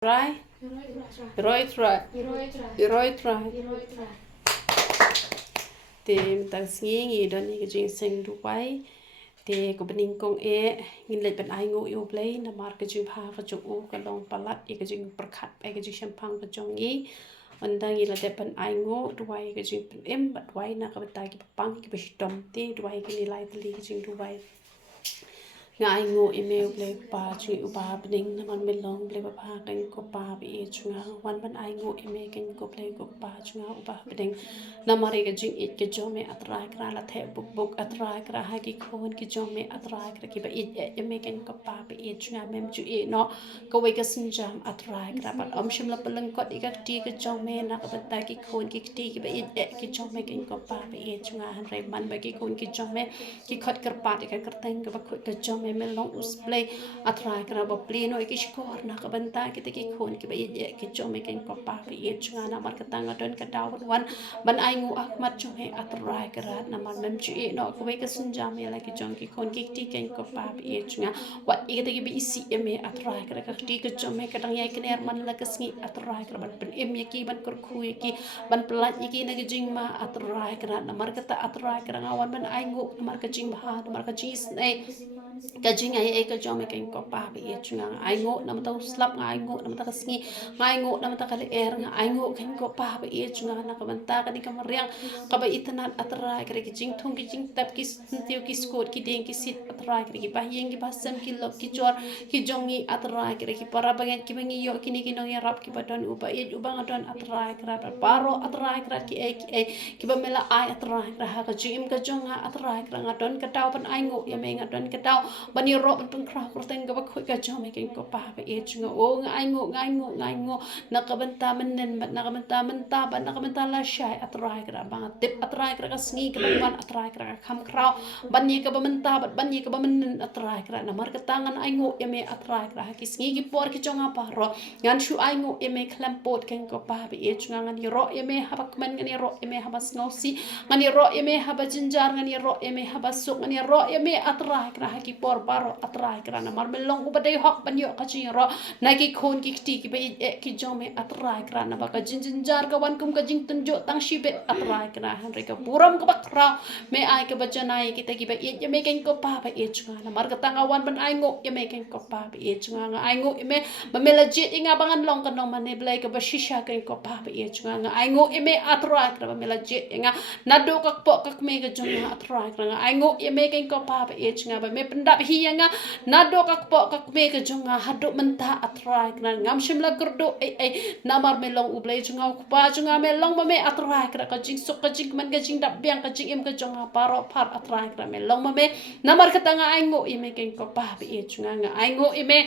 Try. Roi try. Roi try. Tìm tang ngi don ni jing sing duwai. Te ko bening kong ngin le ben ai ngo yo play na mar ka jing pha ka jong u ka long palat ka jing perkhat pe ka jing champang ka jong ngi. Andang ila te pen ai ngo duwai ka jing pen bat duwai na ka betai ki pang ki bestom te duwai ki nilai tali ka jing duwai. Ngai ngo email play pa chui upa bening naman melong play pa kan ko pa bi chunga wan ban ai ngo email kan ko play ko pa chunga upa bening namari ka jing it ke jome atra kra la the buk buk atra kra ha ki khon ki jome atra kra ki ba it email kan ko pa bi chunga mem chu e no ko we ka sin jam atra kra ba om shim la pelang ko di ka ti ka jome na ka ba ki khon ki ti ki ba it ki jome kan ko pa bi chunga han re man ba ki khon ki jome ki khot kar pa ka kar tang ka ba khot ka jome melong usplay atrai kra ba pleno ki skor na ka banta ki te ki khon ki ba ye ki chome ken ko pa bi ye chunga na mar ka tanga don ka daw wan ban ai ngu akmat chome atrai kra na mar mem chu e no ko be ka sun jam ye la ki jong ki khon ki ti ken ko pa bi ye chunga wat i te ki bi isi me atrai kra ka ti ka chome ka dang ye ken er man la ka sngi atrai kra ban pen em ye ki ban kor khu ye ki ban plat ye ki na ki jing ma atrai kra na mar ka ta atrai kra ngawan ban ai ngu mar ka jing ba mar ka jing snai ka jing ai ka jom ken ko pa bi chunga ai ngo nam ta slap ai ngo nam ta sngi ai ngo nam ta kale er ai ngo ken ko pa bi chunga na ka banta ka ni ka mariang ka ba itna atra ka ki jing thong ki jing tap ki tiu ki skot ki deng ki sit atra ka ki ba yeng ki ba sam ki lok ki chor ki jongi atra ka ki para ba ki bangi yo ki ni ki no ya rap ki ba don uba ye uba ngadon atra ka paro atra ka ki ba mela ai atra ka ka jim ka jonga atra ka ngadon ka taw pan ai ngo ya me ngadon ka taw bani ro pun kra ko teng ka ba khoi ka jom ke ko pa ba e chunga o ngai ngo na ka banta men nen na ka banta men ta ba na ka banta la shai atrai kra ba tip atrai kra ka sngi ka ban atrai kra kham krau bani ka ba men ta ba bani ka ba men nen atrai kra na mar ka tangan ai ngo e me atrai kra ki sngi ki por ki chonga pa ro ngan shu ai ngo e me klam pot ken ko pa ba e chunga ngan ro e me ha ba kmen ngan ro e me ha ba sngosi ngan ro e me ha ba jinjar ngan ro e me ha ba suk ngan ro e me atrai kra ki por baro atrai kra na mar melong u badai hok ban yo ka chi ro na ki khon ki ti ki be ki jome atrai kra na ba ka jin jar ka wan kum ka jing tun jo tang shi be atrai kra han re ka puram ka bak ra me ai ka bachanai ki te ki be ye me ken ko pa ba e chunga na mar ka tanga wan ban ai ngo ye me ken ko pa ba e chunga nga ai ngo me ba me la jit inga bangan long ka no man ne blai ka ba shisha ken ko pa ba e chunga nga ai ngo me atrai kra ba me la jit inga na do ka po ka me ka jong atrai kra nga ai ngo ye me ken ko pa ba e chunga ba me pendap hi nga nado kak po kak me ka jonga hado menta atrai kna ngam shimla kurdo namar melong ublai jonga pa jonga melong me atrai kra ka jing sok ka jing man ka jing dap biang ka jing em ka jonga paro par atrai kra melong me namar ka tanga aingo ime ken ko pa bi e jonga nga aingo ime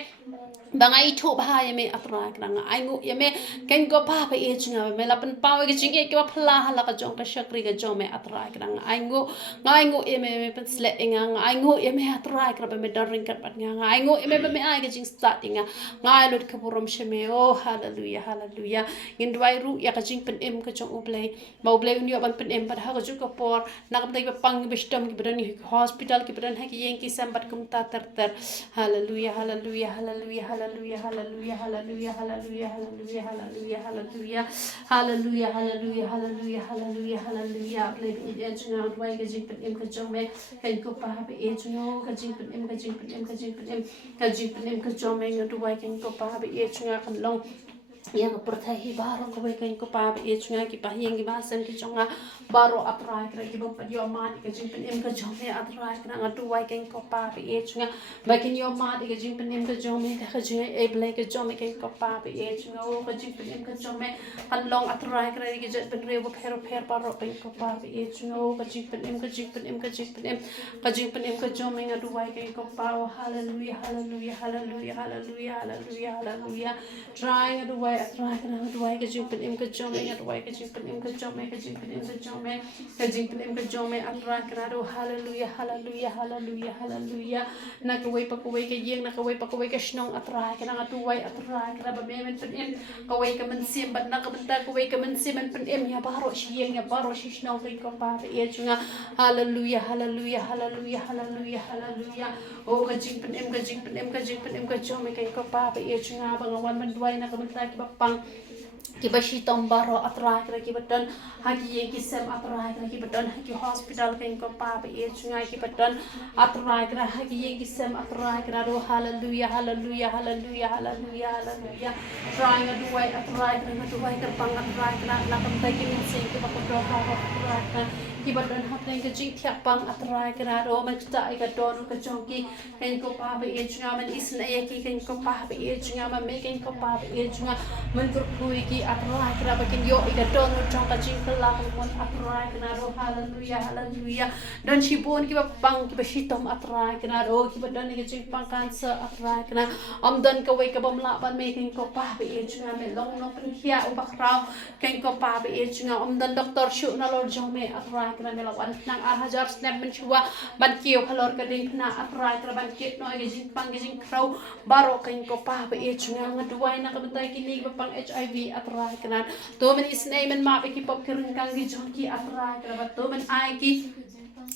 banga i thu ba ye me atrai kra nga aingo ye me ken ko pa ba e jonga me la pen pawe ka jing e ka phla hala ka jong ka shakri ka jong me atrai kra nga aingo ime me pen sle nga aingo ye me atrai kra ba me daring kat pat nga aingo ime ba me ai ka jing start nga ngai lut ka burom sheme oh hallelujah hallelujah in dwai ru ya ka jing pen em ka jong ublai ba ublai unyo ban pen em ba ha ka ju ka por na ka dai ba pang bestam ki bran hospital ki bran ha ki yen ki sambat kum ta ter hallelujah hallelujah hallelujah hallelujah hallelujah hallelujah hallelujah hallelujah hallelujah hallelujah hallelujah hallelujah hallelujah hallelujah hallelujah ublai bi e jing dwai ka jing pen em ka jong me ken ko pa ba e jing ka jing pen em ka jing pen em ka jing pen em ka jing pen em ka jong me dwai ken ko pa ba e jing kan long yang pertah hi baro ko be kan ko pa e chunga ki pa yang ki ba sem ki chonga baro atrai kra ki ba yo ma ki jing pen em ka jong me atrai kra nga tu wai kan ko pa e chunga ba kin yo ma ki jing pen em ka jong me ka jing e ble ka jong me kan ko pa e chunga o ka jing pen em ka jong me kan long atrai kra ki jet pen re bo pher baro pen ko pa e chunga o ka jing pen em ka jing pen em ka jing pen em ka jing pen em ka jong me nga tu wai kan ko pa hallelujah hallelujah hallelujah hallelujah hallelujah hallelujah trying to way atrai kana duwai ka jing pen im ka jome duwai ka jing pen im ka jome ka jing pen im ka jome ka jing pen im ka jome atrai kana do hallelujah hallelujah hallelujah hallelujah na ka wai pa ka wai ka yeng na ka wai pa ka wai ka shnong atrai kana duwai atrai kana ba me men pen im ka wai ka men sim bat na ka benta ka wai ka men sim men pen im ya baro shi yeng ya baro shi shnong ka ko pa e chunga hallelujah hallelujah hallelujah hallelujah hallelujah oh ka jing pen im ka jing pen im ka jing pen im ka jome ka ko pa e chunga ba ngawan men duwai na ka benta ki ba pang kiba shitom baro atrai kra kiba don haki ye ki sem atrai kra kiba don haki hospital ken ko pa ba e chunga kiba don atrai kra haki ye ki sem atrai kra ro hallelujah hallelujah hallelujah hallelujah hallelujah trying a duwai atrai kra pang atrai kra na kam ta ki min sing kiba ko do ha atrai kra kiba don hateng ka jing thia pang atrai kra ro man ta ka don ka chongki ken ko pa ba e chunga man isna ye ki ken ko pa ba e chunga man me ken ko pa ba e chunga man tur kui ki atrai kra bakin yo ika don trong ka jing kala mon atrai kra ro hallelujah hallelujah don shi bon ki ba pang ki ba shitom atrai kra ro ki ba don ki jing pang cancer atrai kra om don ka wai ka bom la ban me ken ko pa ba e chunga me long no pen khia u ba krao ken ko pa ba e chunga om don doctor shu na lor jong me atrai kra me la wan nang ar hajar snap men chua ban kiu khalor ka ding na atrai kra ban kit no ki jing pang ki jing krao baro ken ko pa ba e chunga ngaduai na ka bentai ki ni ba pang HIV atrai kran to men isnei men ma be ki pop kirun kang gi jon ki atrai kra to men ai ki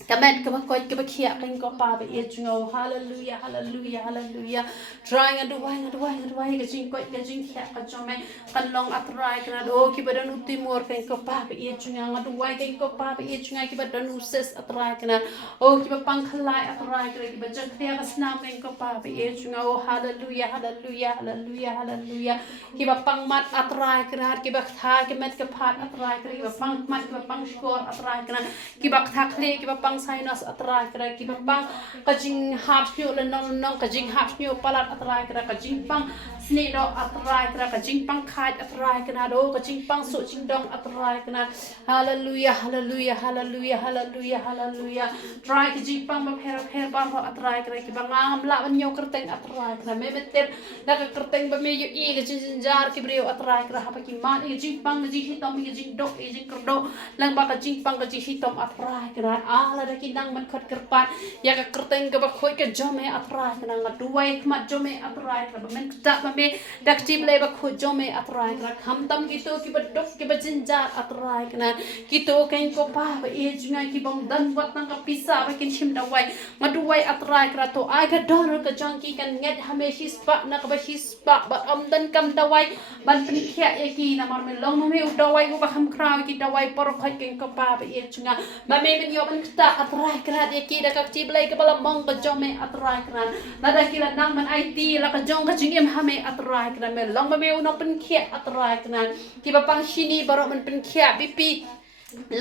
kamet ka ko ka khia ken ko pa be e chungo hallelujah hallelujah hallelujah trying and duwai ka jing ko ka jing khia ka chome kan long atrai kra do ki badan utimor ken ko pa be e chunga duwai ken ko pa be e chunga ki badan uses atrai kra o ki ba pang khlai atrai kra ki ba jang khia ka snam ken ko pa be e chunga hallelujah hallelujah hallelujah hallelujah ki ba pang mat atrai kra ki ba tha ki met ka phat atrai kra ki ba pang mat ki ba pang skor atrai kra ki ba tha khle ki ba pang sinus atrai kra ki ba pang ka jing hap nyu le nong ka jing hap nyu palat atrai kra ka jing pang sni do atrai kra ka jing pang khat atrai kra do ka jing pang su jing dong atrai kra hallelujah hallelujah hallelujah hallelujah hallelujah try ka jing pang ba pher ba ro atrai kra ki ba ngam la ban nyo kerteng atrai kra me meter na ka kerteng ba me yu i ka jing jar ki breu atrai kra ha pa ki man i jing pang ka jing hitom ki jing do i jing kerdo lang ba ka jing pang ka jing hitom atrai kra ala da ki nang man khat kerpat ya ka kerteng ka ba khoi ka jome atrai kra nga duwai khmat jome atrai kra ba men ta ba me dak ti ble ba kho jome atrai kra kham tam ki to ki ba dok ki ba jin jar atrai kra ki to ken ko pa ba e jinga ki bong dan wat nang ka pisa ba kin chim da wai ma duwai atrai kra to ai ka don ka jang ki kan nget hame shi spa na ka ba shi spa ba am dan kam da wai ban pin khia e ki na mar me long me u da wai u ba kham kra ki da wai por khoi ken ko pa ba e jinga ma me men yo ban ta atrai kra de ki da ka ti ble ka bala mong ka jome atrai kra na da ki la nang man IT la ka jong ka jing em hame atrai kra me long me u no pin khia atrai kra ki ba pang shini baro man pin khia BP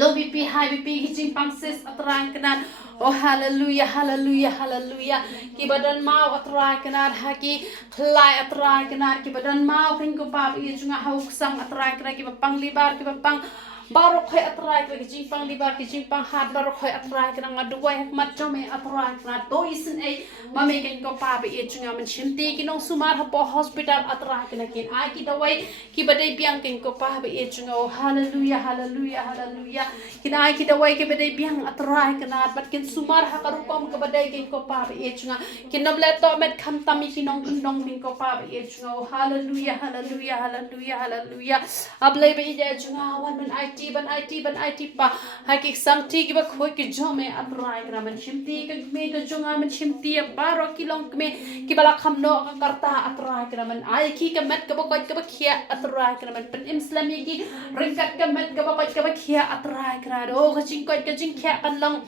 low BP high BP ki jing pang sis atrai kra oh hallelujah hallelujah hallelujah ki badan mau atrai kra ha ki khlai atrai kra ki badan mau ken ko pa i junga hauk sang atrai kra ki ba pang libar ki ba pang baro khoi atrai kra ki jing pang libar ki jing pang hat baro khoi atrai kra nga duwai mat jome atrai kra to isin ei ma me ken ko pa be e chunga man chimti ki no sumar ha po hospital atrai kra kin ai ki dawai ki badai biang ken ko pa be e chunga hallelujah hallelujah hallelujah kin ai ki dawai ki badai biang atrai kra bat kin sumar ha karupam ka badai ken ko pa be e chunga kin noble to met kham tami ki nong kin ko pa be e chunga hallelujah hallelujah hallelujah hallelujah ablai be e chunga wan man ban IT pa haki samti ki ba khoi ki jome atrai kra man chimti ka me ka jonga man chimti baro ki long me ki bala khamno ka karta atrai kra man ai ki ka met ka ba koi ka ba khia atrai kra man pen islami ki ringkat ka met ka ba khia atrai kra do ka jing koi ka jing khia kan long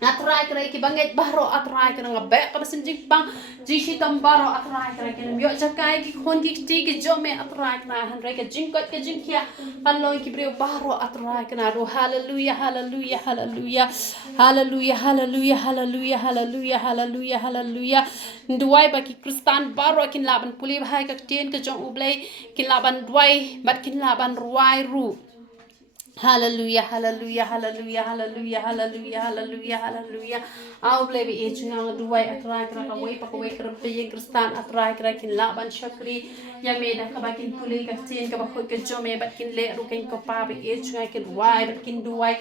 atrai kra ki banget baro atrai kra nga be ka basin jing pang ji shi tam baro atrai kra ki myo jakai ki khon ki ti ki jome atrai kra han re ka jing koi ka jing khia kan long ki breu baro atrai kra do hallelujah hallelujah hallelujah hallelujah hallelujah hallelujah hallelujah hallelujah hallelujah duai ba ki kristan baro kin laban puli bhai ka ten ka jong ublei kin laban duai mat kin laban ruai ru Hallelujah, hallelujah, hallelujah, hallelujah, hallelujah, hallelujah, hallelujah. Au blebe e chunga duwai atrai kra ka wei pa wei kra pe kristan atrai kra kin la ban shakri ya me da ka ba kin puli ka tin ka ba khoi ka jome ba kin le ru ken ko pa be e chunga kin wai ba kin duwai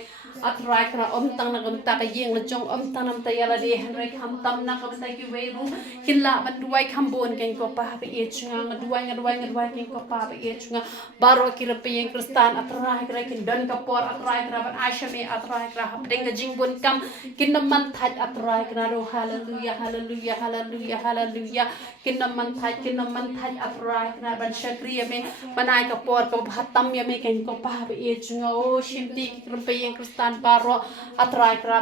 atrai kra tang na ta ka yeng la jong tang nam ta ya la de han rek ham tam na ka ba ta ki wei ru kin la ban duwai kham bon ken ko pa be e chunga duwai ken ko pa be e chunga baro ki ra pe kristan atrai kra kin dan ka por atrai kra ban aisha me atrai kra hap deng jing bon kam kin nam man thaj atrai kra ro hallelujah hallelujah hallelujah hallelujah kin nam man thaj atrai kra ban shakriya me banai ka por ka bhatam ya me ken ko pa be e chunga o shimti ki ra pe kristan baro atrai kra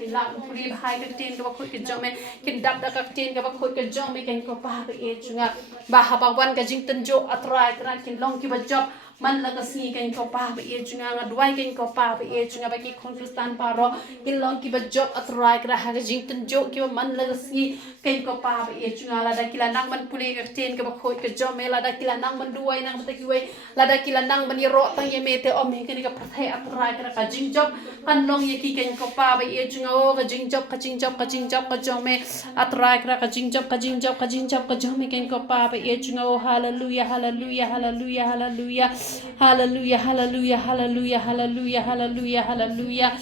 kin la puri bhai ka tin ka khoi ki jome kin dap da ka tin ka khoi ka jome ken ko pa be e chunga ba ha ba wan ka jing tan jo atrai kra kin long ki ba job man la ka si ken ko pa be e chunga nga duai ken ko pa be e chunga ba ki khon kristan paro kin long ki ba job atrai kra ha ka jing tan jo ki man la ka si ken ko pa be e chunga la da kila nang man puli ka tin ka ba khoi ka jome la da kila nang man duai nang ta ki we la da kila nang man ro tang ye me te om he ken ka prathai atrai kra ka jing job kan long ye ki ken ko pa be e chunga o ka jing job ka jome atrai kra ka jing job ka jome ken ko pa be e chunga o hallelujah hallelujah hallelujah hallelujah hallelujah hallelujah hallelujah hallelujah hallelujah hallelujah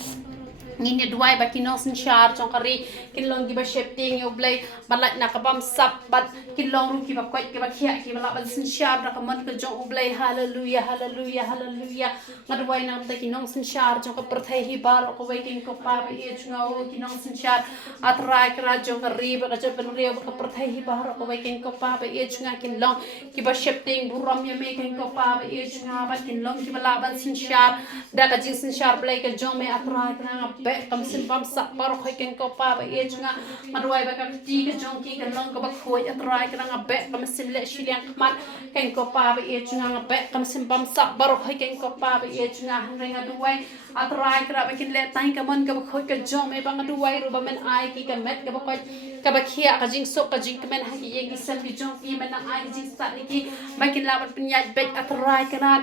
Ngine duai ba kinos shar chong kari kilong giba shepting yo blay balat na kabam sap bat kilong ru kiba kwat kiba khia kiba la ban sin shar na kaman ka jong blay hallelujah hallelujah hallelujah ngadwai nam ta kinong sin shar chong ka prathai hi bar ko wai king ko pa ba e chunga o kinong sin shar atrai kra jong kari ba ka chapen re ka prathai hi bar ko wai king ko pa ba e chunga kilong kiba shepting buram ya me king ko pa ba e chunga ba kilong kiba la ban sin shar da ka jing sin shar blay ka jong me atrai kra be kam sin bam sak par khoi ken ko pa ba e chunga marwai ba ka ti ka jong ki kan long ko ba khoi atrai ka nga be kam sin le shiliang mat ken ko pa ba e chunga nga be kam sin bam sak bar khoi ken ko pa ba e chunga han renga duai atrai kra ba kin le tai ka mon ka ba khoi ka jong me bang duai ru ba men ai ki ka met ka ba khoi ka ba khia ka jing sok ka jing ka men ha ki ye ki san ki jong ki men ai jing sa ni ki ba kin la ba pinya be atrai kra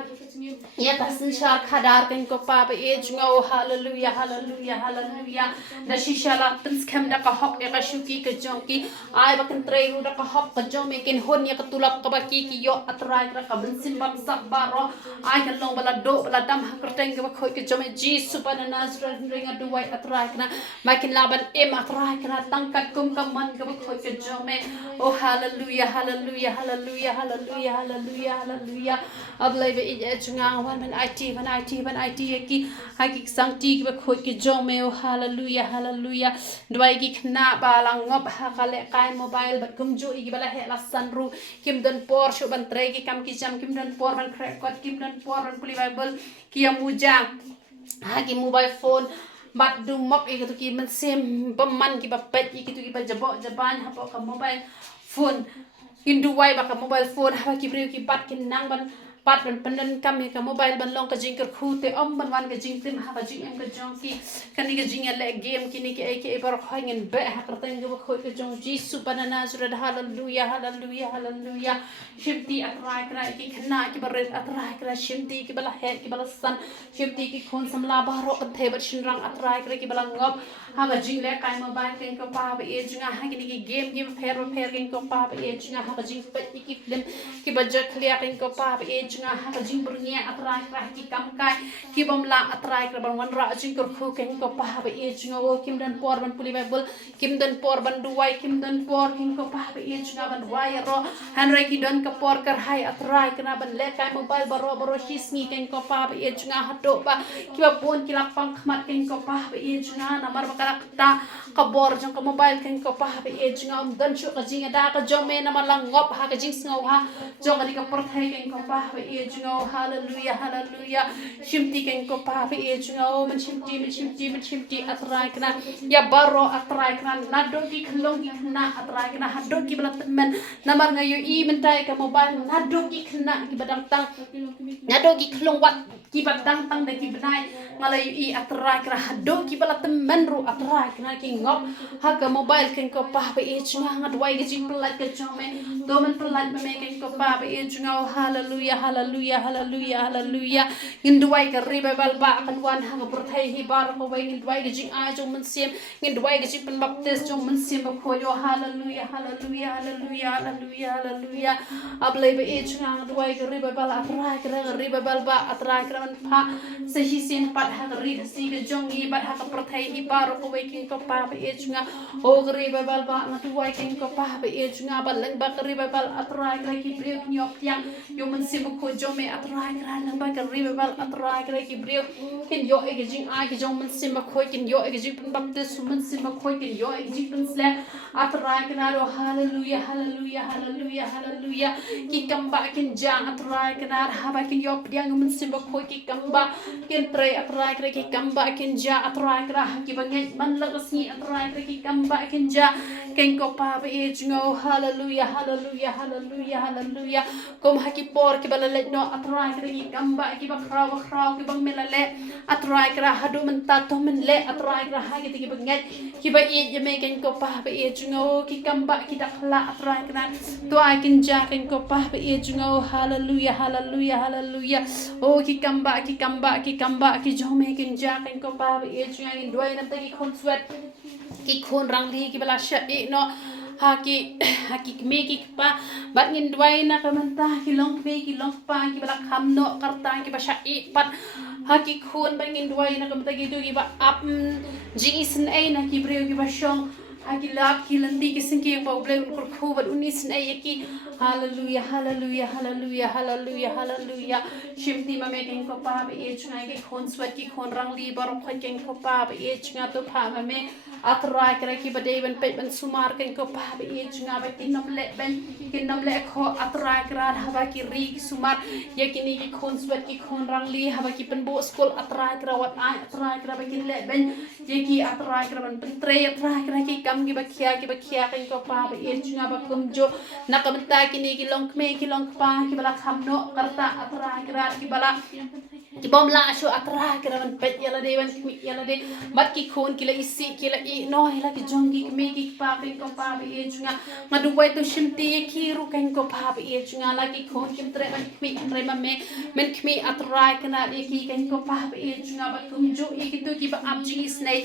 ya kasin shar khadar ken ko pa ba e chunga o hallelujah hallelujah hallelujah da shisha la tins kem da ka hok e ka shuki ka jonki ai ba kan trei ru da ka hok ka jom me ken hon ya ka tulap ka ba ki yo atrai ka ka bin sim bam sak baro ai kan long bala do bala dam ha kerteng ka ba khoi ka jom ji supan nazra ringa duai atrai kana ma kin laban em atrai kana tangkat kum ka man ka ba khoi ka jom me oh hallelujah hallelujah hallelujah hallelujah hallelujah hallelujah ablai ba e chunga wan man it ki haki sang ti ki ba khoi ki jome o hallelujah hallelujah dwai ki khna ba lang ngop ha kale kai mobile ba kum ju i bala he la san ru kim don por shu ban tre ki kam ki jam kim don por ban crack kot kim don por ban puli bible ki amuja haki mobile phone bat du mok i ki man sem man ki ba pet i ki ba jabo jaban ha ka mobile phone hindu wai ba ka mobile phone ha ki bre ki bat kin nang ban pat ban pandan kam ka mobile ban long ka jing ka khu te om ban wan ka jing tim ha ka jing em ka jong ki kan ni ka jing le game ki ni ki ai ki bar khoingen be ha ka tang ka khoi ka jong ji su banana zura hallelujah hallelujah hallelujah shimti atrai kra ki khna ki bar atrai kra shimti ki bala he ki bala san shimti ki khon samla baro ka the bar shin rang atrai kra ki bala ngop ha ka jing le kai mobile ken ka pa ba e jinga ha ki ni ki game ki pher ken ka pa ba e jinga ha ka jing pe ki film ki ba ja clear ken ka pa ba e jinga ha ka jing burnya atrai kra ki kam kai ki bam la atrai kra ban wan ra jing kur khu ken ko pa ba e jinga o kim dan por ban puli bible kim dan por ban duai kim dan por ken ko pa ba e jinga ban wai ro han rai ki don ka por kar hai atrai kna ban le kai mobile baro shis ni ken ko pa ba e jinga ha do ba ki ba bon ki la pang khmat ken ko pa ba e jinga na mar ba kala ta ka bor jong ka mobile ken ko pa ba e jinga dan chu ka jinga da ka jome na ma lang ngop ha ka jing sngo ha jong ka por thai ken ko pa ba e jinga hallelujah hallelujah shimti ken ko pa ba e jinga man shimti atrai kna ya baro atrai kna na do ki khlong ki khna atrai kna ha do ki bla men na mar nga yo i men tai ka mobile na do ki khna ki badang tang na do ki khlong wat kibat dang tang de kibenai malay I atrai kra hado kibala temen ru atrai kna ki ngop haga mobile ken ko pa be chunga ngadwai ge jing pelat ke chome domen pelat me ken ko pa be chunga hallelujah hallelujah hallelujah hallelujah ngindwai ke ribe bal ba kan wan haga perthai hi bar ko bai ngindwai ge jing a jong men sim ngindwai ge jing pen baptis jong men sim ko yo hallelujah hallelujah hallelujah hallelujah hallelujah ablay be chunga ngindwai ke ribe bal atrai kra ribe bal ba atrai kra pa sehisin pat ha ri si ke jongi bat ha perthai hi bar ko bai king ko pa be chunga o ri ba bal ba na tu wai king ko pa be chunga bal lang ba ri ba bal atrai kra ki brio nyop yang yo men sim ko jome atrai kra lang ba ri ba bal atrai kra ki brio kin yo e jing a ki jong men sim ko kin yo e jing pen bap te su men sim ko kin yo e jing pen sla atrai kra ro hallelujah hallelujah hallelujah hallelujah ki kamba kin jang atrai kra ha ba kin yo yang men sim ko ki kamba kin tre atrai kra ki kamba kin ja atrai kra ki bangai man la si atrai kra ki kamba kin ja ken ko pa be jingo hallelujah hallelujah hallelujah hallelujah kom ha ki por ki balale no atrai kra ki kamba ki ba khraw ki bang melale atrai kra hadu men ta to men le atrai kra ha ki bangai ki ba I ye me ken ko pa be jingo ki kamba ki dakla atrai kra to I kin ja ken ko pa be jingo hallelujah hallelujah hallelujah o ki kamba ki jome kin ja ken ko pa be jinga in doi nam ta ki khon swat ki khon rang li ki bala sha I no haki me ki pa bat ngin doi na ka manta ki long me ki long pa ki bala kham no karta ki ba sha I pat haki khon ba ngin doi na ka manta ki du ki ba ap ji isin ai na ki breu ki ba shong haki lap ki landi ki singki ba uble un kur khobat unis ai ki hallelujah hallelujah hallelujah hallelujah hallelujah shimti ma me ken ko pa be chunga ki khon swat ki khon rang li bar kho ken ko pa be chunga to pha ma me atrai kra ki ba dei ban pe ban sumar ken ko pa be chunga ba kin nam le kho atrai kra ha ba ki ri ki sumar ye ki ni ki khon swat ki khon rang li ha ba ki pen bo skol atrai kra wat ai atrai kra ba kin le ben ye ki atrai kra ban pen tre atrai kra ki kam ki ba khia ken ko pa be chunga ba kum jo nakamta kini ki long me ki long pa ki bala khamno karta atrai kra ki bala ki bom la shu atrai kra ban pet yala de ban mi yala de mat ki khon ki la isi ki la I no la ki jongi ki me ki pa ken ko pa be chunga madu wai to shimti ki ru ken ko pa be chunga la ki khon kim tre ban mi tre ma me men mi atrai kna de ki ken ko pa be chunga ba kum jo I ki to ki ba ab ji snai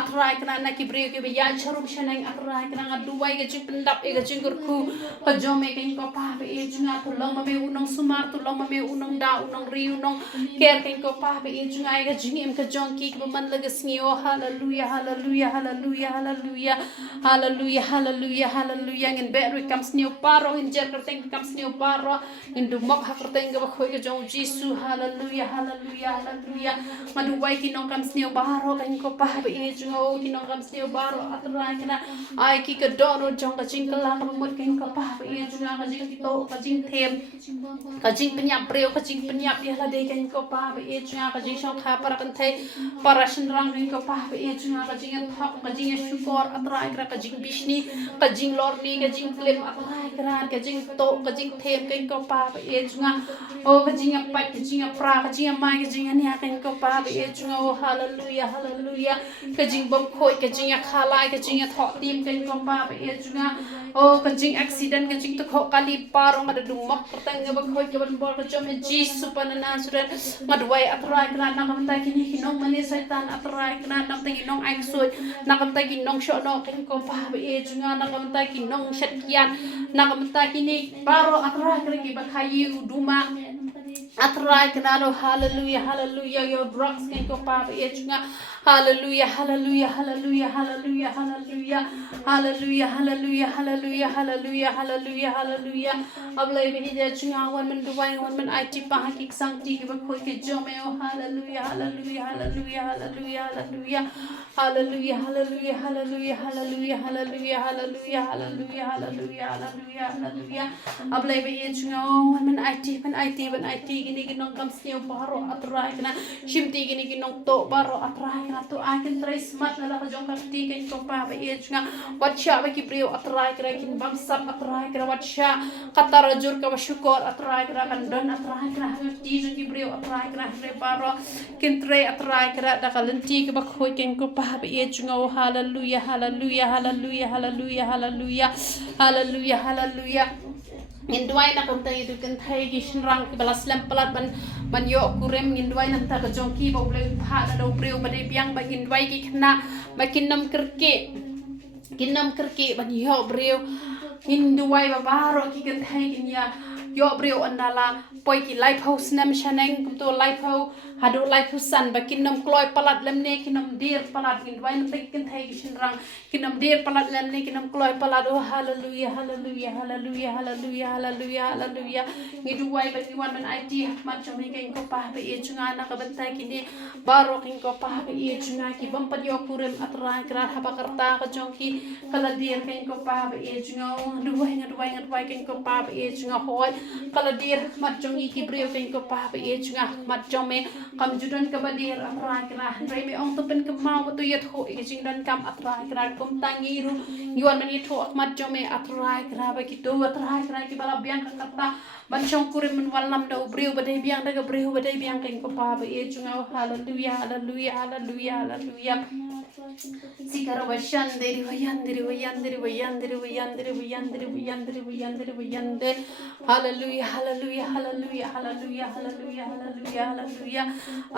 atrai kna na ki bre ki be ya charum shanang atrai kna ga duwai ga jing pendap e ga jing gur ku pa jo me ken ko pa be chunga to long ma me unong sumar to long ma me unong da unong ri unong ker ken ko pa be chunga e ga jing em ka jong ki ba man la ga snio hallelujah hallelujah hallelujah hallelujah hallelujah hallelujah hallelujah ngin be ru kam snio paro in jer kerteng kam snio paro in du mok ha kerteng ga ba khoi ga jong jisu hallelujah hallelujah hallelujah madu wai ki nong kam snio paro ken ko pa be chunga o ki nong kam snio paro atrai kana ai ki ka do ro jong ka jing ka la ka mot ken ko pa be chunga ka jing ki to ka jing them ka jing penyap preo ka jing penyap ya la de ken ko pa be chunga ka jing shong kha para kan thai para shin rang ken ko pa be chunga ka jing thok ka jing shukor atrai kra ka jing bishni ka jing lor ni ka jing klem atrai kra ka jing to ka jing them ken ko pa be chunga o ka jing pat ka jing pra ka jing mai ka jing ni ken ko pa be chunga o hallelujah hallelujah ka jing bom khoi ka jing khalai ka jing tho tim ken ko pa be chunga o ka jing accident ka jing to kho kali parong ada du mak pertang ba khoi ka ban bor ka jom jisu panana surat madwai atrai kra na kam ta kini kinong mani setan atrai kra na ta kinong ai soi na kam ta kinong sho no ken ko pa be chunga na kam ta kinong shatkian na kam ta kini paro atrai kra ki ba khayi duma atrai kra lo hallelujah hallelujah your drugs ken ko pa be chunga hallelujah hallelujah hallelujah hallelujah hallelujah hallelujah hallelujah hallelujah hallelujah hallelujah hallelujah ablai be je chunga wan men duwai wan men IT pa ki sang ti ki ba khoi ke jome o hallelujah hallelujah hallelujah hallelujah hallelujah hallelujah hallelujah hallelujah hallelujah hallelujah hallelujah hallelujah hallelujah hallelujah hallelujah ablai be je chunga wan men IT ban IT gini ginong kam sneo baro atrai kana shimti gini ginong to baro atrai kana to akin trai smart na ka jong ka ti ken ko pa ba e nga wacha ba ki brio atrai kana kin bam sap atrai kana wacha katar jur ka syukur atrai kana kan don atrai kana ti jong ki brio atrai kana re baro kin trai atrai kana da ka lenti ka ba khoi ken ko pa ba e nga hallelujah hallelujah hallelujah hallelujah hallelujah hallelujah hallelujah Induai na kam tayo tu kan thai gi shinrang ki balas lem palat ban yo kurem induai nan ta ka jongki ba ble pha na do breu ba de biang ba induai ki khna ba kinam kerke ban yo breu induai ba baro ki kan thai gi ya yo breu andala poi ki life house nam shaneng kum to life house hadu life husan ba kinam kloi palat lem ne kinam dir palat induai nan ta kan thai gi shinrang kinam dir palat lem ne kinam kloi palat oh hallelujah hallelujah hallelujah hallelujah hallelujah hallelujah ngiduai ba ni wan man IT man chami ken ko pa ba e chunga na ka bantai kini baro ken ko pa ba e chunga ki bam pa yo kurem atra kra ha ba karta ka jongki kala dir ken ko pa ba e chunga duai ken ko pa ba e chunga hoi kala dir mat jongi ki brio ken ko pa ba e chunga mat jome kam judan ka ba dir atra kra rei me ong to pen ka mau to yet ho e jing dan kam atra kra kom tangi ru yuan man yet ho mat jome atra kra ba ki to atra kra ki bala biang ka kata ban chong kurim man walam da brio ba dei biang da brio ba dei biang ken ko pa ba e chunga hallelujah hallelujah hallelujah hallelujah Sikara vayandere hallelujah hallelujah hallelujah hallelujah hallelujah hallelujah hallelujah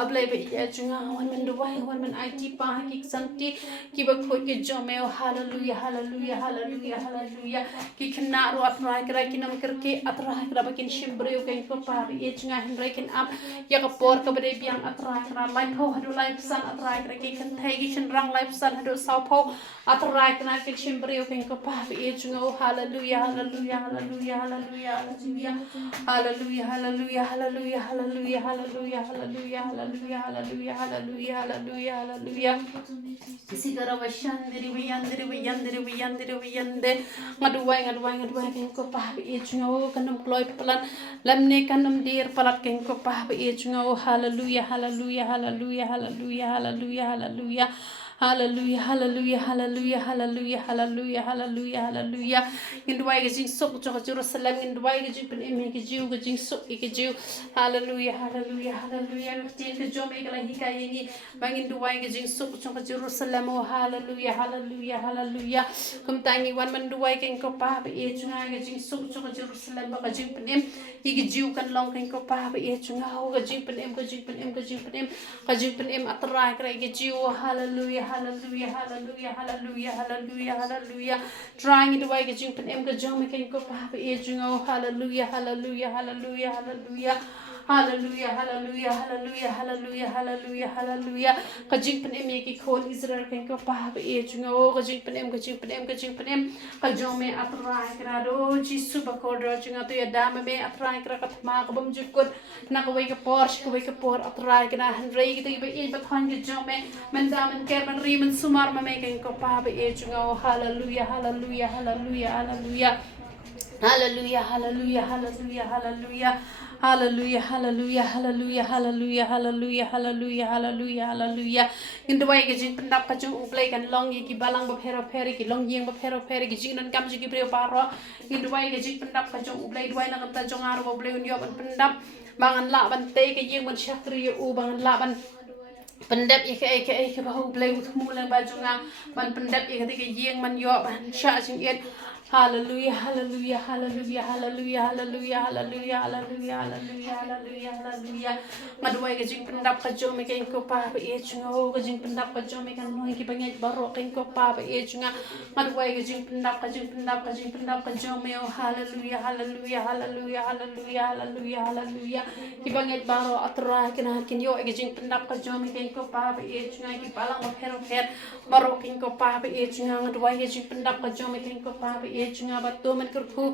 ablai ba ya chunga wan man duwai wan man IT pa ki santi ki ba khoi ke jome hallelujah hallelujah hallelujah hallelujah ki khna ro atrai kra ki nam karke atrai kra ba kin shimbreu ken ko pa ye chunga hindrai kin ap ya ka por ka ba de biang atrai kra life ho hadu life san atrai kra ki kan thai gi shin rang life san hadu sau pho atrai kra ki shimbreu ken ko pa ye chunga hallelujah hallelujah hallelujah hallelujah hallelujah hallelujah hallelujah hallelujah hallelujah hallelujah hallelujah hallelujah hallelujah hallelujah hallelujah Sigara vayandere ngaduai ken ko pa e chunga kanam kloi palat lamne kanam dir palat ken ko pa e chunga hallelujah hallelujah hallelujah hallelujah hallelujah hallelujah Hallelujah, hallelujah, hallelujah, hallelujah, hallelujah, hallelujah, hallelujah. Induai ke jing sok cho Jerusalem, induai ke jing pen eme ke jiu ke jing sok ke jiu. Hallelujah, hallelujah, hallelujah. Tin ke jom ke lahi ka yengi bang induai ke jing sok cho Jerusalem. Oh hallelujah, hallelujah, hallelujah. Kum tangi wan manduai ke ko pa e chunga ke jing sok cho Jerusalem ba jing pen em ke jiu kan long ke ko pa e chunga ho ke jing pen em ke jing pen em ke jing pen em ke jing pen em atrai ke jiu. Hallelujah. Hallelujah, hallelujah, hallelujah, hallelujah, hallelujah. Trying it away, getting pen em gajong can go papa aging oh hallelujah, hallelujah, hallelujah, hallelujah. Hallelujah, hallelujah, hallelujah, hallelujah, hallelujah, hallelujah. Kajing pen em ki khol Israel can go papa aging oh kajing pen em kajong me atrai krado jisu bakodo jinga to ya dama me atrai kra katma kabum jukut nakaway ka por atrai kra handrei ki be in bathon ki jome men damen ker man ri men sumar ma me ken ko pa be aging oh hallelujah, hallelujah, hallelujah, hallelujah. Hallelujah, hallelujah, hallelujah, hallelujah. Hallelujah, hallelujah, hallelujah, hallelujah, hallelujah, hallelujah, hallelujah, hallelujah. In the way gajin pendap kaju uplay kan long ye ki balang ba phero ki long yeng ba phero ki jinan kam ji ki breu paro. In the way gajin pendap kaju uplay duai na kam ta jongar ba bleu nyo ban pendap bangan la ban te ke yeng ban shakri u bangan la ban pendap ke ba uplay mulang ba jonga ban pendap ke yeng man yo ban sha jing yet Hallelujah, hallelujah, hallelujah, hallelujah, hallelujah, hallelujah, hallelujah, hallelujah, hallelujah, hallelujah. Maduai ke jing pendap ka jom ke ko pa ba e chunga o ke jing pendap ka jom ke noi ki bangai baro ke ko pa ba e chunga. Maduai ke jing pendap ka jom me o hallelujah, hallelujah, hallelujah, hallelujah, hallelujah, hallelujah. Ki bangai baro atra ke na kin yo ke jing pendap ka jom ke ko pa ba e chunga ki balang ba phero baro ke ko pa ba e chunga maduai ke jing pendap ka jom ke ko pa ba e chunga ba to man kurku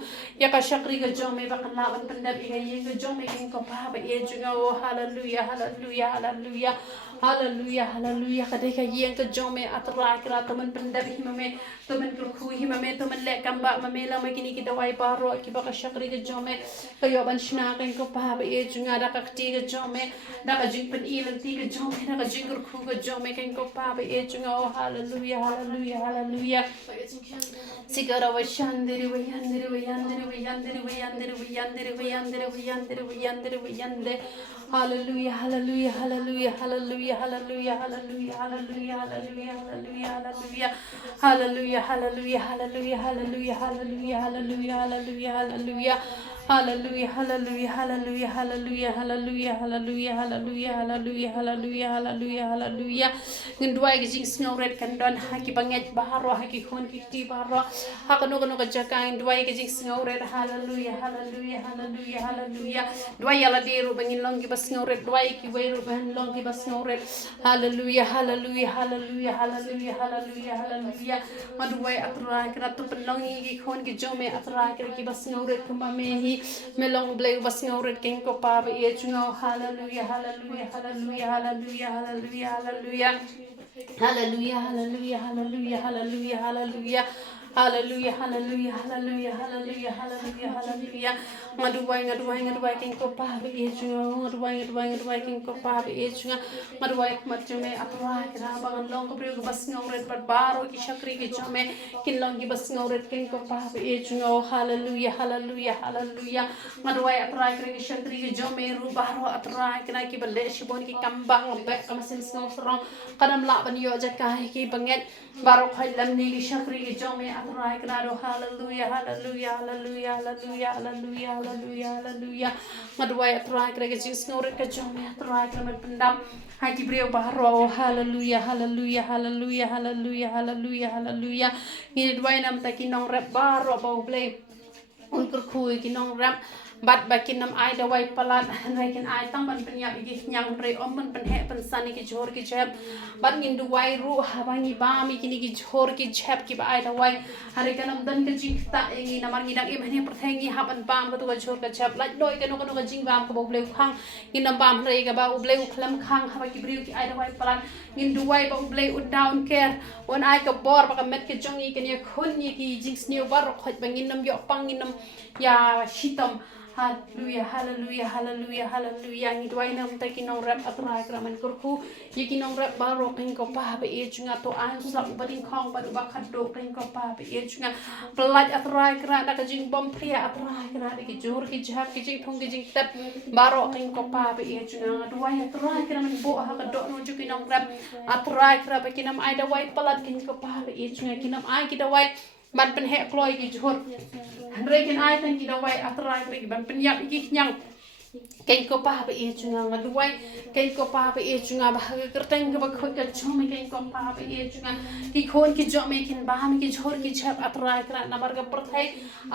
ya ka shakri ga jome ba kan laban pandab e ye ga jome kin ko pa ba e chunga oh hallelujah hallelujah hallelujah hallelujah hallelujah ka de ka ye ga jome atra kra to man pandab himame to man kurku himame to man le kamba mame la ma kini ki dawai baro ki ba ka shakri ga jome ka yo ban shna kin ko pa ba e chunga da ka ti ga jome da ka jing pan ilan ti ga jome da ka jing kurku ga jome kin ko pa ba e chunga oh hallelujah hallelujah hallelujah Sigara wa yandere wa yandere wa yandere wa yandere wa yandere wa yandere wa yandere wa yandere wa yandere wa yandere hallelujah hallelujah hallelujah hallelujah hallelujah hallelujah hallelujah hallelujah hallelujah hallelujah hallelujah hallelujah hallelujah hallelujah hallelujah hallelujah hallelujah hallelujah Hallelujah, hallelujah, hallelujah, hallelujah, hallelujah, hallelujah, hallelujah, hallelujah, hallelujah, hallelujah, hallelujah. Ngendua gijing snowred kandon haki banget baharo haki khon kiti baharo hakano kano kajaka ngendua gijing snowred hallelujah, hallelujah, hallelujah, hallelujah. Dua yala deru bangin longi bas snowred dua ki weru bangin longi bas snowred hallelujah, hallelujah, hallelujah, hallelujah, hallelujah, hallelujah. Madua atra kratu penlongi ki khon ki jome atra ki bas snowred kumamehi melong blay bas ngauret king ko pa ba e chungo hallelujah hallelujah hallelujah hallelujah hallelujah hallelujah hallelujah hallelujah hallelujah hallelujah hallelujah Hallelujah, hallelujah, hallelujah, hallelujah, hallelujah, hallelujah. Ngaduway king ko pa ba e chungo ngaduway king ko pa ba e chungo ngaduway matjume atwa grabang long ko brio bas ngauret pat baro ki shakri ki chome kin long ki bas ngauret king ko pa ba e chungo hallelujah hallelujah hallelujah ngaduway atwa ki shakri ki chome ru baro atwa kina ki bale shibon ki kambang be kamasim sngau frong kadam la ban yo jakai ki banget baro khai lam ni ki shakri ki chome atwa kina ro hallelujah hallelujah hallelujah hallelujah hallelujah hallelujah hallelujah ngaduway atwa ki jing ngauret ka chome atwa ki man pendam Haki brio baro hallelujah hallelujah hallelujah hallelujah hallelujah hallelujah ini dua nam takinong rap baro bau play unkur kui kinong rap bat bakinam ai dawai palat hanai kin ai tang ban penyap igi nyang re om ban penhe pensan ki jhor ki jeb bat ngin duwai ru habangi bami kini ki jhor ki jeb ki ba ai dawai hari kanam dan ke jingta ingi namar ngidang im hani perthengi haban bam ka tu jhor ka jeb laj loi kanu kanu ka jing bam ka boble khang nginam bam re ka ba uble ukhlam khang haba ki briu ki ai dawai palat ngin duwai ba uble u down care on ai ka bor ba ka met ke jongi ken ye khun ni ki jing snew bar khoj ba nginam yo pang nginam ya hitam Hallelujah, hallelujah, hallelujah, hallelujah. Ni dua nam ta kinong rap atrai kraman kurku. Ye kinong rap baro king ko pa ba e chunga to an sak bading khong ba ba khado king ko pa ba e chunga. Pelaj atrai kra da ka jing bom pria atrai kra da ki jor ki jap ki jing thong ki jing tap baro king ko pa ba e chunga. Dua atrai kraman bo ha ka do no ju kinong rap atrai kra ba kinam ai da wai pelaj king ko pa ba e chunga kinam ai ki da wai ban pen he kloi ki jor. Rekin ai tan ki da wai atrai ki ban pen yap ki nyang ken ko pa ba e chunga ngaduai ken ko pa ba e chunga ba kerteng ba khoi ka chome ken ko pa ba e chunga ki khon ki jome kin ba mi ki jhor ki chap atrai kra namar ga prathai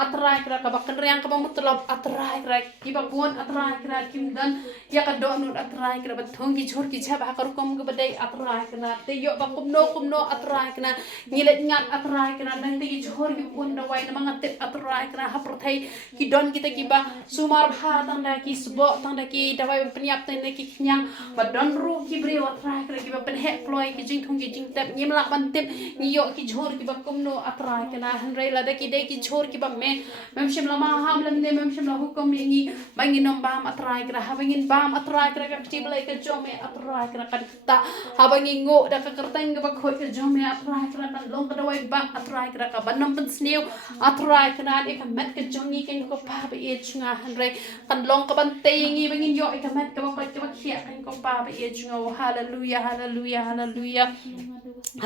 atrai kra ka ba kenrang ka ba mutlab atrai kra ki ba bon atrai kra kim dan ya ka do nu atrai kra ba thong ki jhor ki chap ha kar kom ga ba dai atrai kra te yo ba kum no atrai kra ngilet ngat atrai kra dan te ki jhor ki bon da wai na mangat atrai kra ha prathai ki don kita ki ba sumar bha tang da ki sbo tang da ki dawai penyap tang da ki nyang badon ru ki bri wa trai kra ki ba pen he ploi ki jing thong ki jing tap nyem la ban tip ni yo ki jhor ki ba kum no atrai kana han rai la da ki dei ki jhor ki ba mem shim la ma ham lam ne mem shim la hukum ni bangin nom bam atrai kra ha bangin bam atrai kra ka ti blai ka jome atrai kra kan ta ha bangin ngo da ka kerteng ba khoi ka jome atrai kra kan long ka dawai ba atrai kra ka ban nom pen snew atrai kra e ka met ka jongi ken ko pa ba e chunga han rai kan long ka ban te ngi bangin yo e ka met ka ba ka ba khia ken ko pa ba e chunga hallelujah hallelujah hallelujah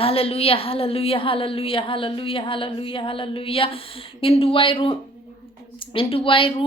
hallelujah hallelujah hallelujah hallelujah hallelujah hallelujah in duwai ru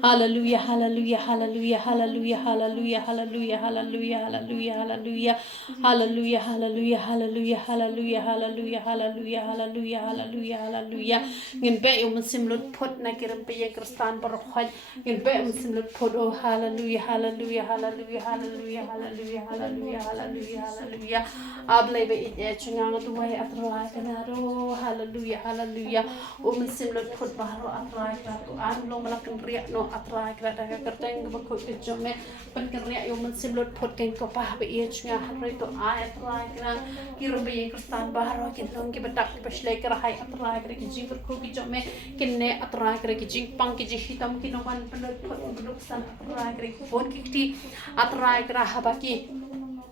Hallelujah, hallelujah, hallelujah, hallelujah, hallelujah, hallelujah, hallelujah, hallelujah, hallelujah, hallelujah, hallelujah, hallelujah, hallelujah, hallelujah, hallelujah, hallelujah, hallelujah, hallelujah. Ngin be yung simlut pot na kiram pe yung kristan barokhan. Ngin be yung simlut pot oh hallelujah, hallelujah, hallelujah, hallelujah, hallelujah, hallelujah, hallelujah, hallelujah. Ablay be it chungang duwai atrai kanaro hallelujah, hallelujah. Simlut pot bahro atrai kanaro an lo malaking riak no atrai kanada kerteng bakut kejome pan riak yung simlut pot ken ko pa be it chungang hari to ai atrai kanang kirum be yung kristan bahro kinong ki badak ki paslay kerahai atrai kare ki jing ko ki jome kinne atrai kare ki jing pang ki jihitam kinoman penut pot beduk san atrai kare ki pon ki ti atrai kara habaki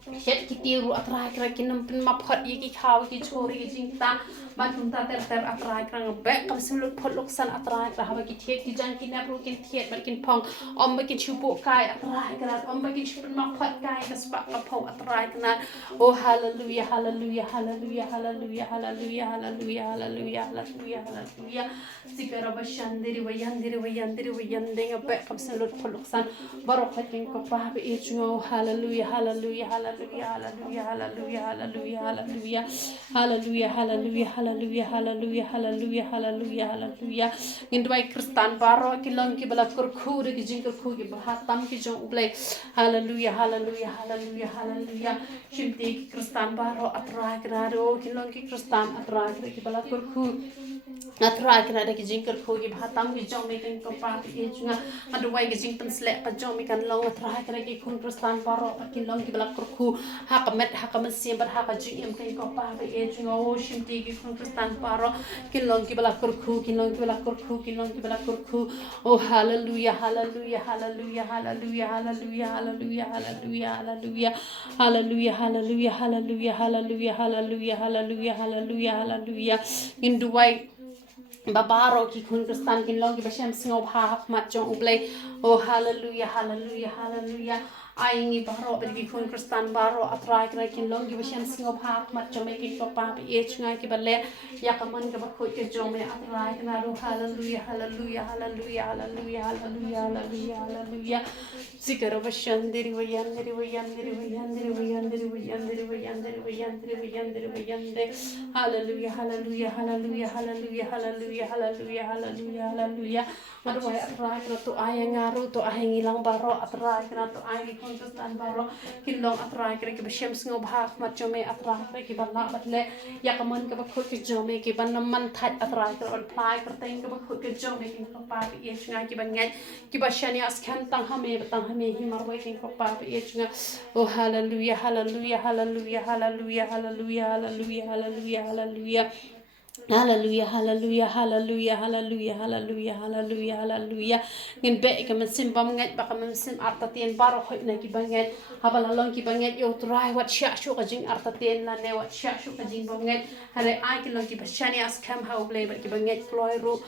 Shet kitiru atrai kra kinam pin ma phot yi ki khaw ki chori ki jingta ma tumta ter atrai kra be kam simlut phot lok san atrai kra ha ki the ki jang ki na ru kin thiet ba kin phong om ba ki chupo kai atrai kra om ba ki chupin ma phot kai ka spa ka phong atrai kna oh hallelujah hallelujah hallelujah hallelujah hallelujah hallelujah hallelujah hallelujah hallelujah sikara ba shandiri wa yandiri be kam simlut phot lok san barok kin ko pa be e chu hallelujah hallelujah hallelujah hallelujah, hallelujah, hallelujah, hallelujah, hallelujah, hallelujah, hallelujah, hallelujah, hallelujah, hallelujah, hallelujah. Indway Kristan baro kilong ki bala kurku de ki jingkur ku ki bahatam ki jong ublay. Hallelujah, hallelujah, hallelujah, hallelujah. Shimti ki Kristan baro atrai grado kilong ki Kristan atrai ki bala kurku. Atrai kena ki jingkur ku ki bahatam ki jong mi kan ko pa ki junga. Adway ki jing pen slek pa jong mi kan long atrai kena ki kun Kristan baro kilong ki bala kurku. Hakamet siembat hakajing em kai ko pa be e junga o shimti ki kun kristan paro kilong ki bala kurku oh hallelujah hallelujah hallelujah hallelujah hallelujah hallelujah hallelujah hallelujah hallelujah hallelujah hallelujah hallelujah hallelujah hallelujah hallelujah hallelujah in duwai babaro ki kun kristan kin long ki bashem singo hak mat jong ublay oh hallelujah hallelujah hallelujah aingi baro bagi kun kristan baro atrai kra kin long ki bashem singo hak mat jong ki ko pa e chunga ki balle ya kaman ka bakho ki jong me atrai kana ro hallelujah hallelujah hallelujah hallelujah hallelujah hallelujah hallelujah zikara bashandiri wayandiri wayandiri wayandiri wayandiri wayandiri wayandiri wayandiri wayandiri wayandiri hallelujah hallelujah hallelujah hallelujah hallelujah hallelujah hallelujah hallelujah madway atrai kana to ay ngaru to ay ngilang baro atrai kana to ay kontustan baro kilong atrai kana ki bashem sngo bhak mat jome atrai kana ki banna batle ya kaman ka bakho ki jome ki banna man that atrai kana on plai perteng ka bakho ki jome ki ko pa ki chnga ki bangai ki bashani askan tang hame hi marway ki ko pa ki chnga oh hallelujah hallelujah hallelujah hallelujah hallelujah hallelujah hallelujah hallelujah Hallelujah, hallelujah, hallelujah, hallelujah, hallelujah, hallelujah, hallelujah. Ngin be ka masim bam ngat ba ka masim artatien baro khoi na ki banget habala long ki banget yo try what sha shu ka jing artatien na ne what sha shu ka jing bam ngat hare ai ki long ki bashani as kam how play ba ki banget kloy ru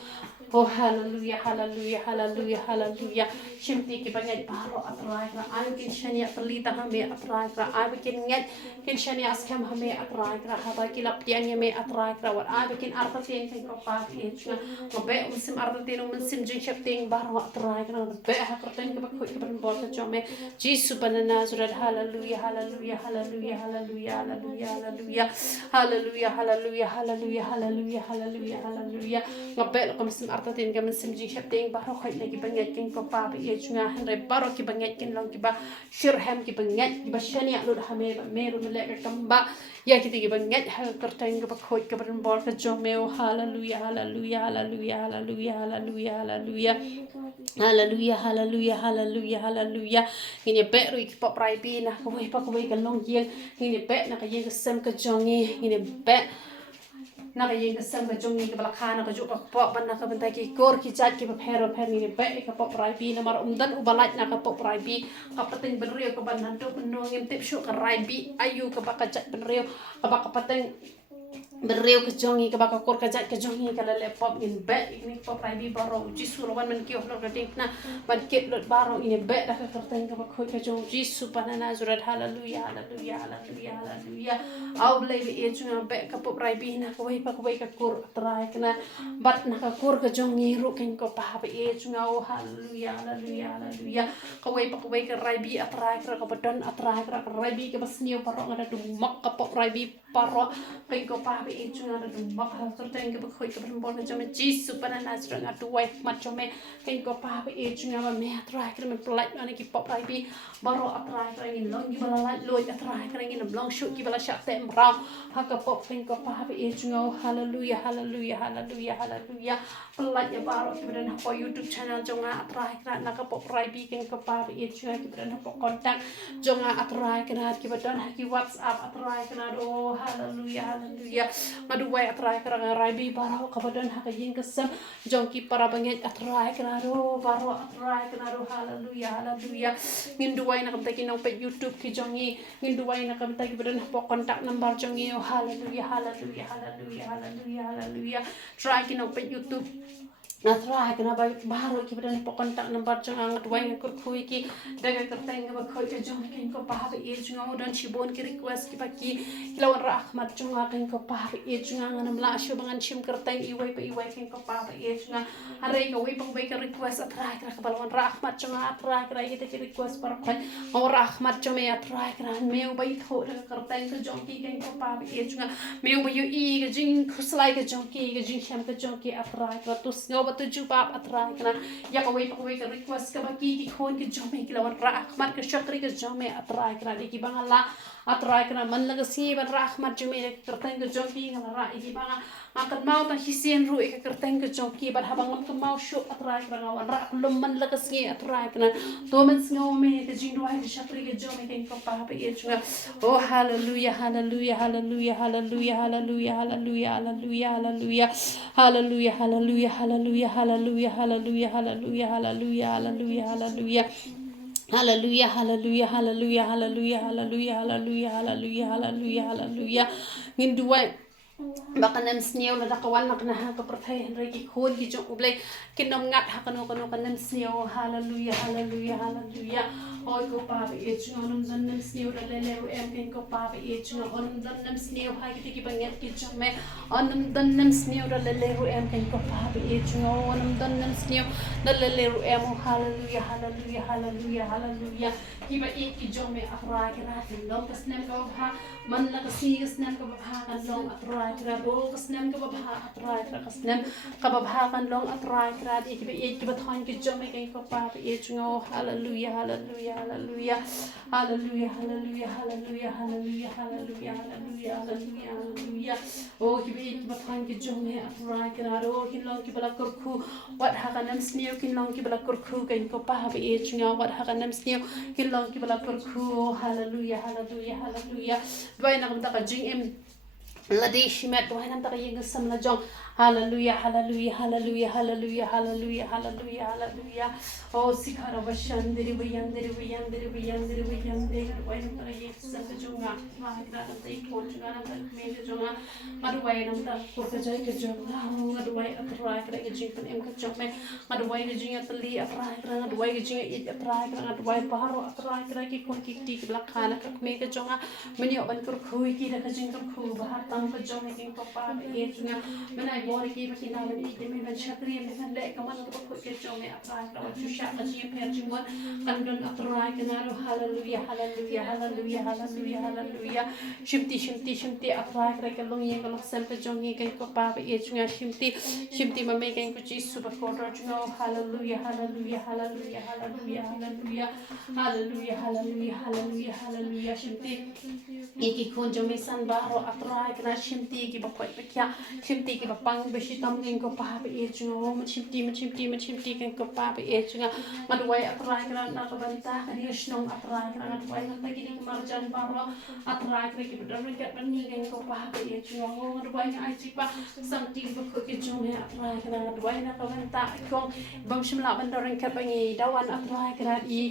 oh hallelujah hallelujah hallelujah hallelujah shimti ki banget baro atrai ra ai ki shani atlita hame atrai ra ai ki ngat kin shani as kam hame atrai ra haba ki laptian me atrai ra what ai kin artatien kin ko pa ki chna ko be sim artatien sim jing shapting baro atrai ra be ha proten ki ba khoi ki ban bol ka chome jisu banana surat hallelujah hallelujah hallelujah hallelujah hallelujah hallelujah hallelujah hallelujah hallelujah hallelujah hallelujah hallelujah ngabe ko sim artatien ka sim jing shapting baro khoi na ki banget kin ko pa bi chna hanre baro ki banget kin long ki ba shirham ki banget ki ba shani alu hame ba meru le ka tamba ya ki ti banget ha kerteng ka ba khoi ka ban bol ka chome hallelujah hallelujah hallelujah hallelujah hallelujah hallelujah hallelujah hallelujah hallelujah hallelujah ini be ru ki pop rai bi na ko pa ko ka long yeng ini be na ka yeng ka sem ka jongi ini be na ka yeng ka sem ka jongi ka bala khana ka ju pa pop ban na ka ban ta ki kor ki chat ki pa phero pher ni be ka pop rai bi na mar dan u balaj na ka pop rai bi ka pateng ben rio ka ban nan do no ngem tip shu ka rai bi ayu ka ba ka chat ben rio ka ba ka pateng bereu ke jongi ke bakal kor kajat ke jongi kala lepop in bet ini pop rai bi baro jisu lawan man kio lo gading na man kit lot baro ini bet dah ke kerteng ke bakoi ke jong jisu panana zurat haleluya haleluya haleluya haleluya au blai bi e chunga bet ke pop rai bi na ko wai ke kor trai kena bat na ke kor ke jongi ru ken ko pa bi e chunga o haleluya haleluya haleluya ko wai ke rai bi atrai ke ko badon atrai ke rai bi ke basnio paro ngada du mak ke pop rai bi paro ken ko pa e chunga da dum mak ha kerteng ke bakoi ke berembor ke jome jisu panana zurat duwai mat jome ken ko pa e chunga ba me atrai ke me plat ani ki pop rai bi baro atrai ke ngin long ki bala lai loi atrai ke ngin long shoot ki bala shat tem rau ha ka pop ken ko pa e chunga haleluya haleluya haleluya haleluya plat ya baro ki bedan po YouTube channel jonga atrai ke na ka pop rai bi ken ko pa e chunga ki bedan po kontak jonga atrai ke na ki bedan ha ki WhatsApp atrai ke na do haleluya haleluya maduwai atrai kerana raibi baro kabadan haka jing kesem jongki para banget atrai kenaro baro atrai kenaro haleluya haleluya nginduwai nak kamtaki nang pet YouTube ki jongi nginduwai nak kamtaki badan po kontak number jongi haleluya haleluya haleluya haleluya haleluya try ki nang pet YouTube Natra kena baru kita dah pokon tak nampak jangan ngadwai ngikut kui ki daga kerteng ngaba kui ke jom kin ko pahab e junga dan shibon ki request ki baki lawan rahmat junga kin ko pahab e junga nganam la shu bangan shim kerteng iwai kin ko pahab e junga hare ka wai pang wai ka request atra kra ka balwan rahmat junga atra kra ite ki request par kai aw rahmat jome atra kra meu bai tho daga kerteng ke jom ki kin ko pahab e junga meu bai i ke jing khuslai ke jom ki ke jing sham ke jom ki atra kra tus tujuh bab atrai kena ya kawai ke request ke baki ki khon ke jome ki lawan rahmat ke syakri ke jome atrai kena di ki bangala atrai kena man laga si ban rahmat jome ke kerteng ke joki ngala ra ki banga akan mau ta hisien ru ke kerteng ke joki ban habang ke mau syuk atrai kena ngawan ra lum man laga si atrai kena to men ngome ke jingduai ke syakri ke jome ke ko pa pe ye chunga oh hallelujah hallelujah hallelujah hallelujah hallelujah hallelujah hallelujah hallelujah hallelujah hallelujah hallelujah hallelujah hallelujah hallelujah hallelujah hallelujah hallelujah Hallelujah, hallelujah, hallelujah, hallelujah, hallelujah, hallelujah, hallelujah, hallelujah, hallelujah. Nginduai baka nam snew na dakawan na kanahan ka pertay henry ki khon ki jong ublay kinom ngat hakano kanam snew hallelujah hallelujah hallelujah oi ko pa e chung anum zan nam snew da lele em ken ko pa e chung anum zan nam snew ha ki banget ki jong me anum dan nam snew da lele em ken ko pa e chung anum dan nam snew da lele em hallelujah hallelujah hallelujah hallelujah ki ba e ki jong me afra ki ra ki long kas nam ko ha man la ka si kas nam ko ha kan long afra kira do kasnem ke babha atrai kira kasnem ka babha kan long atrai kira di ki bathon ki jome ke ko pa e chungo hallelujah hallelujah hallelujah hallelujah hallelujah hallelujah hallelujah hallelujah hallelujah hallelujah hallelujah oh ki bathon ki jome atrai kira do ki long ki bala kurku wat ha kanam snew ki long ki bala kurku ke ko pa e chungo wat ha kanam snew ki long ki bala kurku hallelujah hallelujah hallelujah bai na kam ta ka jing em Ladish met doy nam ta yeng sam la jong hallelujah hallelujah hallelujah hallelujah hallelujah hallelujah hallelujah oh sikhara bashan deri bayang doy nam ta yeng sam la jong ma ira nam ta thol jong nam ta me jong madu bay nam ta ko ka jai ke jong madu bay atrai kra ke jing pan em ka jong me madu bay ke jing atli atrai kra madu bay ke jing it atrai kra madu bay paharo atrai kra ki kon ki ti blak khana ka me ke jong meni ban kur khui ki ka jing kur khu bahar tam ka jong me ko pa e jong menai bori ki ki na me ki me ban chakri me ban le ka man ko ke jong me atrai kra chu sha ka ji per jing wan kan don atrai kra ro hallelujah hallelujah hallelujah hallelujah hallelujah shimti atrai kra ka long ye ka long sem ka jong ye ko pa e jong shimti ma me kan ko ji super ko ro jong hallelujah hallelujah hallelujah hallelujah hallelujah hallelujah hallelujah hallelujah hallelujah shimti ki khon jong me san ba ro atrai kra shimti ki ba koi pa shimti ki ba pang be shi tam ngin ko pa e chung ma shimti kan ko pa e chung ma duai atrai kra na ka banta ka ni shnong atrai kra na duai na ta ki ni mar jan ba ro atrai kra ki ba ran ka ban ni kan ko pa e chung ma duai na ai chi pa sam ti ba ko ki chung he atrai kra na duai na ka banta ko bam shim la ban ran ka ba ni dawan atrai kra i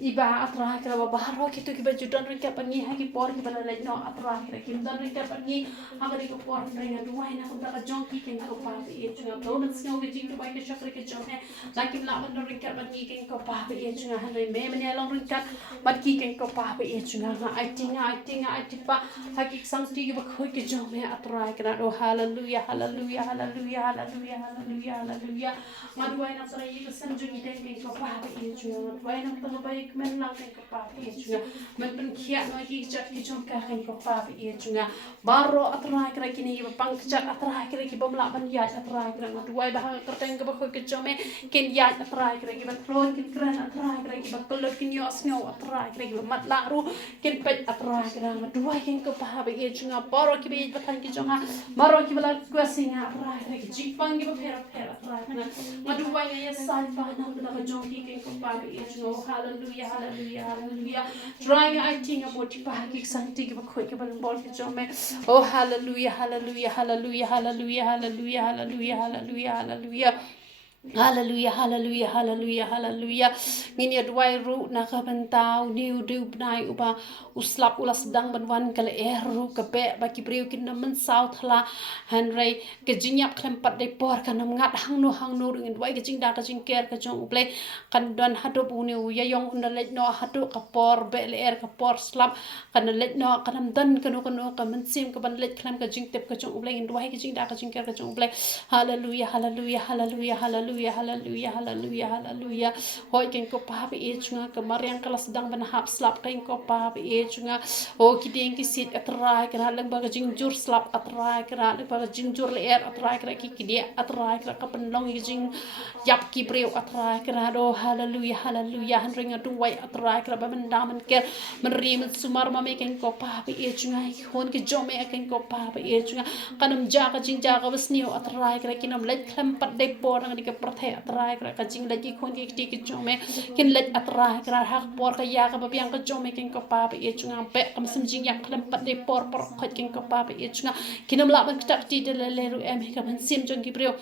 iba atra kira baharo gitu kiba judan ringka pangi hagi por kiba lalai no atra kira kiba ringka pangi hagi ko por ringa duai na kunta ka jongki ken ko pa e chunga to man snow ge jing duai ke chakri ke jong he lakim la man ringka pangi ken ko pa e chunga han me me ne long ringka bat ki ken ko pa e chunga nga ai tipa hagi sang ti kiba khoi ke jong me atra kira oh hallelujah hallelujah hallelujah hallelujah hallelujah hallelujah maduai na tra yi san jung iten ken ko pa e chunga duai na ta ba men lang ken ko pa e chunga men pen khia no ki chat ki jong ka ken ko pa e chunga baro atra kira kini yi pang chat atra kira ki bom la ban ya atra kira maduai ba ka teng ko ba khoi ke jong me ken ya atra kira ki ba klon ken kran atra kira ki ba kolot kin yo snow atra kira ki mat la ru ken pet atra kira maduai ken ko pa e chunga baro ki be ba kan ki jong ha maro ki bala ko singa atra kira ki jing pang ki ba pera atra kira maduai ya sal pa na ka jong ki ken ko pa e chunga hallelujah hallelujah hallelujah trying I think about pa ki sang ti ki ba khoi ki ba bol ki jong me oh hallelujah hallelujah hallelujah hallelujah hallelujah hallelujah hallelujah hallelujah Hallelujah, hallelujah, hallelujah, hallelujah. Ngini adwai ru na ka bentau niu diu bnai uba uslap ulas dang banwan kala ru ka be ba ki priu kin namen sau thla hanrei ke jinyap klempat de por kan ngat hang no ngin dwai ke jing da ka jing ker ka jong uple kan don hado bu ni u ya yong unda let no hado ka por be le ka por slap kan let no kan dan kan no ka men sim ka ban let klem ka jing tep ka jong uple ngin dwai ke jing da ka jing ker ka jong uple hallelujah, hallelujah, hallelujah, hallelujah. Hallelujah, hallelujah, hallelujah. Hoi ken ko pa e chunga ka mariang kala sedang ban hap slap ken ko pa e chunga o ki ding ki sit atrai kra lang ba jing jur slap atrai kra lang ba jing jur le er atrai kra ki dia atrai kra ka pen long jing yap ki breu atrai kra do hallelujah, hallelujah han ring atu wai atrai kra ba man da man ker man ri man sumar ma me ken ko pa e chunga hon ki jome ken ko pa e chunga kanam ja ka jing ja ka basniu atrai kra kinam let kham pat de por ang di ka the atrai kra ka jing lagi khon ki ti ki chome kin let atrai kra hak por ka ya ka ba biang ka chome kin ko pa e chunga pe kam sim jing yak klam pat de por khot kin ko pa e chunga kinam la ban tak ti de le ru em ka ban sim jong ki brio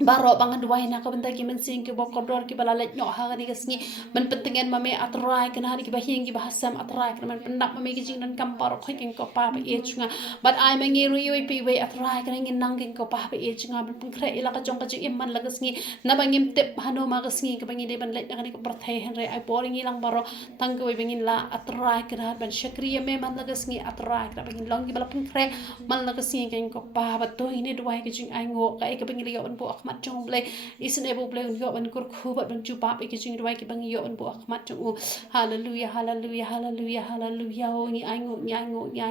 baro bangan duai na ka benda ki men sing ki bokor dor ki bala let nyok ha ni gasngi men pentengen mame atrai kan hari ki bahing ki bahasam atrai kan men pendak mame ki jing dan kampar khoi kin ko pa e chunga but I mangi ru yoi pi we atrai kan ngin nang kin ko pa e chunga ben pun kre ila ka jong ka jing imman la gasngi na bangim tep hano ma gasngi ka bangi de ban let na ni ko prathai hen re ai boring ilang baro tang ko bangin la atrai kan har ban shakriya me man la gasngi atrai kan bangin long ki bala pun kre man la gasngi kin ko pa ba to ini duai ki jing ai ngo ka e ka bangi le bu akhmat jong ble isin ebo ble un yo ban kur khu bat ban chu pa pe ki jing duai ki bang yo un bu akhmat jong hallelujah hallelujah hallelujah hallelujah o ni ai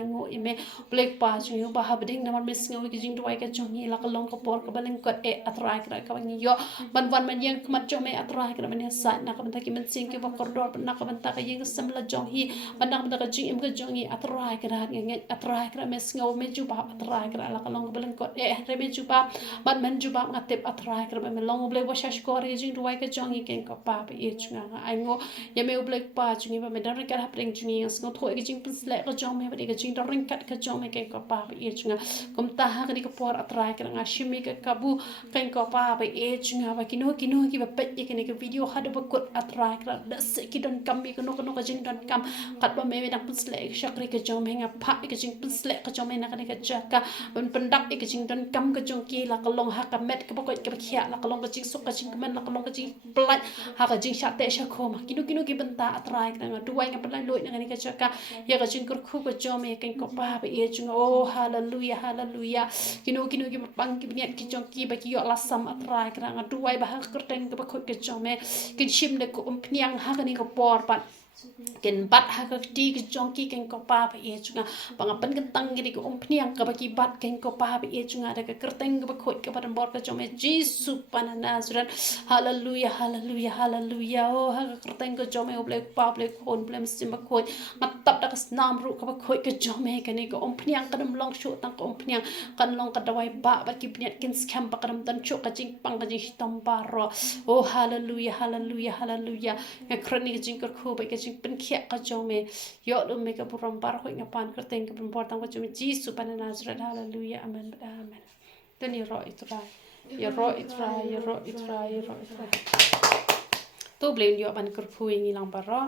ngo ime black pa jong yo ba ha beding na man mis ngo ki jing duai ka jong ni la ka long ka por ka baleng kot e atrai ka ka bang yo ban wan man yang khmat jong me atrai ka man sa na ka ban ta ki man sing ki ba kor dor ban na ka ban ta ka yeng sam la jong hi ban na ban ta ka jing im ka jong ni atrai ka ra nge atrai ka mes ngo me chu ba atrai ka la ka long ka baleng kot e re me chu ba ban man chu ba tip atrai kra me long ble wa shash ko re jing duai ka jong i ken ko pa pe e chunga ai ngo ya me ble pa chungi ba me dar ka hap ring chungi as ngo thoi ka jing pin sle ka jong me ba ka jing dar ring kat ka jong me ken ko pa pe e chunga kom ta ha ka ni ko por atrai kra nga shimi ka kabu ken ko pa pe e chunga ba kino ki ba pe e ken ka video ha de ba kut atrai kra da se ki don kam mi ko no ka jing don kam kat ba me dak pin sle shakri ka jong me nga pa ka jing pin sle ka jong me na ka ni ka jaka ban pendak e ka jing don kam ka jong ki la ka long ha ka met ka ba ko ka khia la ka long ka jing sok ka jing man la ka long ka jing plat ha ka jing sha te sha kho ma kino ki benta atrai ka nga duai nga plat loi nga ni ka chaka ya ka jing kur khu ka jong me ken ko pa ba e jing oh hallelujah hallelujah kino ki bang ki net ki jong ki ba ki yo la sam atrai ka nga duai ba ha ka teng ka ba khoi ka jong me kin shim de ko pniang ha ka ni ko por pat ken bat ha ka ti ki jong ki ken ko pa ba e chunga bang pan kan tang ki ko pniang ka ba ki bat ken ko pa ba e chunga da ka kerteng ka ba khoi ka ba bor ka jong me jisu pan nazran hallelujah hallelujah hallelujah oh ha ka kerteng ka jong me oble pa oble khon blem sim ba khoi mat tap da ka nam ru ka ba khoi ka jong me ka ni ko pniang ka dam long shu tang ko pniang kan long ka dawai ba ki pniat kin skam ba ka dam dan chu ka jing pang ka jing hitam ba ro oh hallelujah hallelujah hallelujah ka krani ka jing ka khu ba ka pen khia ka jong me yo lu me ka buram bar hoi nga pan ka teng ka bun por tang ka jong jisu pan nazareth hallelujah amen amen tani ro itrai ya ro itrai ya ro itrai ya ro itrai tu blame yo ban kerpui ngi lang baro